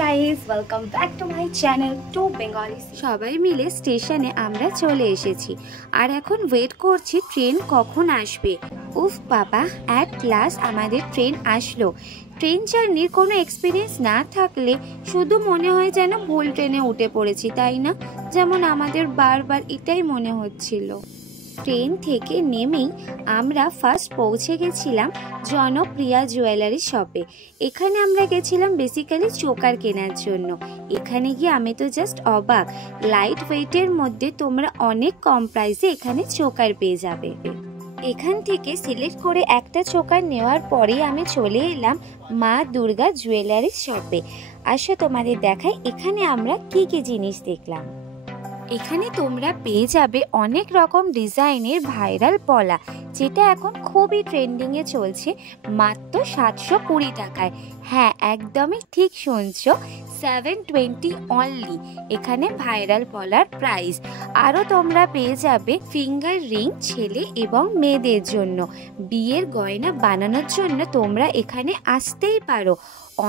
Guys, welcome back to my channel to Bengali. সবাই মিলে স্টেশনে আমরা চলে এসেছি আর এখন ওয়েট করছি ট্রেন কখন আসবে। উফ বাবা, অ্যাট লাস্ট আমাদের ট্রেন আসলো। ট্রেন জার্নির কোনো এক্সপিরিয়েন্স না থাকলে শুধু মনে হয় যেন ভুল ট্রেনে উঠে পড়েছি, তাই না? যেমন আমাদের বারবার এটাই মনে হচ্ছিল। ট্রেন থেকে নেমেই আমরা ফার্স্ট পৌঁছে গেছিলাম জনপ্রিয়া জুয়েলারি শপে। এখানে আমরা গেছিলাম বেসিক্যালি চোকার কেনার জন্য। এখানে গিয়ে আমি তো জাস্ট অবাক, লাইট ওয়েটের মধ্যে তোমরা অনেক কম প্রাইসে এখানে চোকার পেয়ে যাবে। এখান থেকে সিলেক্ট করে একটা চোকার নেওয়ার পরেই আমি চলে এলাম মা দুর্গা জুয়েলারি শপে। আসো তোমাদের দেখাই এখানে আমরা কি কি জিনিস দেখলাম। এখানে তোমরা পেয়ে যাবে অনেক রকম ডিজাইনের ভাইরাল পলা, যেটা এখন খুবই ট্রেন্ডিংয়ে চলছে মাত্র 720 টাকায়। হ্যাঁ, একদমই ঠিক শুনছো, 720 অনলি এখানে ভাইরাল পলার প্রাইস। আরও তোমরা পেয়ে যাবে ফিঙ্গার রিং ছেলে এবং মেয়েদের জন্য। বিয়ের গয়না বানানোর জন্য তোমরা এখানে আসতেই পারো।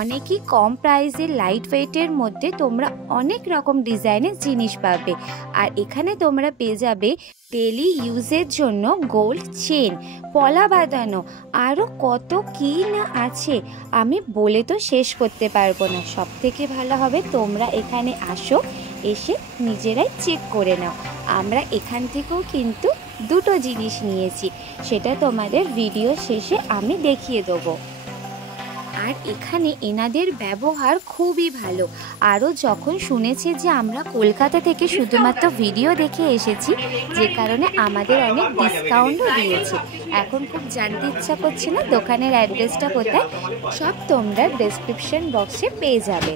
অনেকই কম প্রাইসে লাইট ওয়েটের মধ্যে তোমরা অনেক রকম ডিজাইনের জিনিস পাবে। আর এখানে তোমরা পেয়ে যাবে ডেলি ইউজের জন্য গোল্ড চেন, পলা বাঁধানো, আরও কত কি না আছে আমি বলে তো শেষ করতে পারবো না। সব থেকে ভালো হবে তোমরা এখানে আসো, এসে নিজেরাই চেক করে নাও। আমরা এখান থেকেও কিন্তু দুটো জিনিস নিয়েছি, সেটা তোমাদের ভিডিও শেষে আমি দেখিয়ে দেবো। আর এখানে এনাদের ব্যবহার খুবই ভালো। আরও যখন শুনেছে যে আমরা কলকাতা থেকে শুধুমাত্র ভিডিও দেখে এসেছি, যে কারণে আমাদের অনেক ডিসকাউন্টও দিয়েছে। এখন খুব জানতে ইচ্ছা করছে না দোকানের অ্যাড্রেসটা কোথায়, সব তোমরা ডেসক্রিপশন বক্সে পেয়ে যাবে।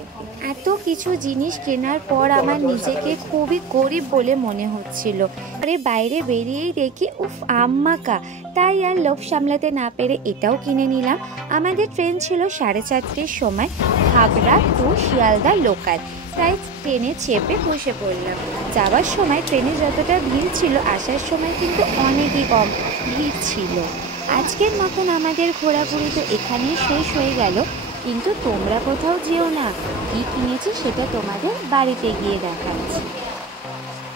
এত কিছু জিনিস কেনার পর আমার নিজেকে খুবই গরিব বলে মনে হচ্ছিল। আরে বাইরে বেরিয়েই দেখি উফ আম্মাকা, তাই আর লোভ সামলাতে না পেরে এটাও কিনে নিলাম। আমাদের ট্রেন ছিল 4:30 সময়, হাবড়া টু শিয়ালদা লোকাল। তাই ট্রেনে চেপে বসে পড়লাম। যাওয়ার সময় ট্রেনে যতটা ভিড় ছিল, আসার সময় কিন্তু অনেকই কম ভিড় ছিল। আজকের মতন আমাদের ঘোরাঘুরি তো এখানেই শেষ হয়ে গেল, কিন্তু তোমরা কোথাও যেও না। কি কিনেছি সেটা তোমাদের বাড়িতে গিয়ে দেখাচ্ছি।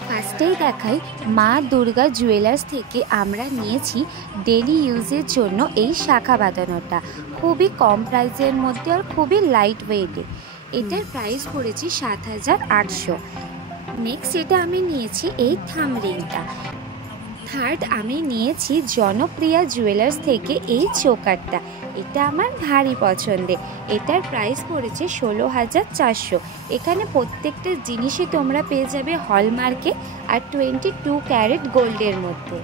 ফার্স্টেই দেখাই মা দুর্গা জুয়েলার্স থেকে আমরা নিয়েছি ডেলি ইউজের জন্য এই শাখা বাঁধানোটা, খুবই কম প্রাইসের মধ্যে আর খুবই লাইট ওয়েটে। এটার প্রাইস পড়েছে 7,800। নেক্সট এটা আমি নিয়েছি এই থাম রিংটা। থার্ড আমি নিয়েছি জনপ্রিয়া জুয়েলার্স থেকে এই চোকারটা, এটা আমার ভারী পছন্দের। এটার প্রাইস পড়েছে 16,400। এখানে প্রত্যেকটা জিনিসই তোমরা পেয়ে যাবে হলমার্কে আর 22 ক্যারেট গোল্ডের মধ্যে।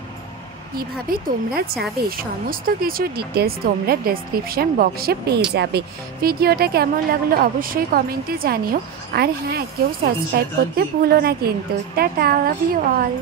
কিভাবে তোমরা যাবে সমস্ত কিছু ডিটেলস তোমরা ডেসক্রিপশন বক্সে পেয়ে যাবে। ভিডিওটা কেমন লাগলো অবশ্যই কমেন্টে জানিও। আর হ্যাঁ, কেউ সাবস্ক্রাইব করতে ভুলো না কিন্তু। Tata, love you all.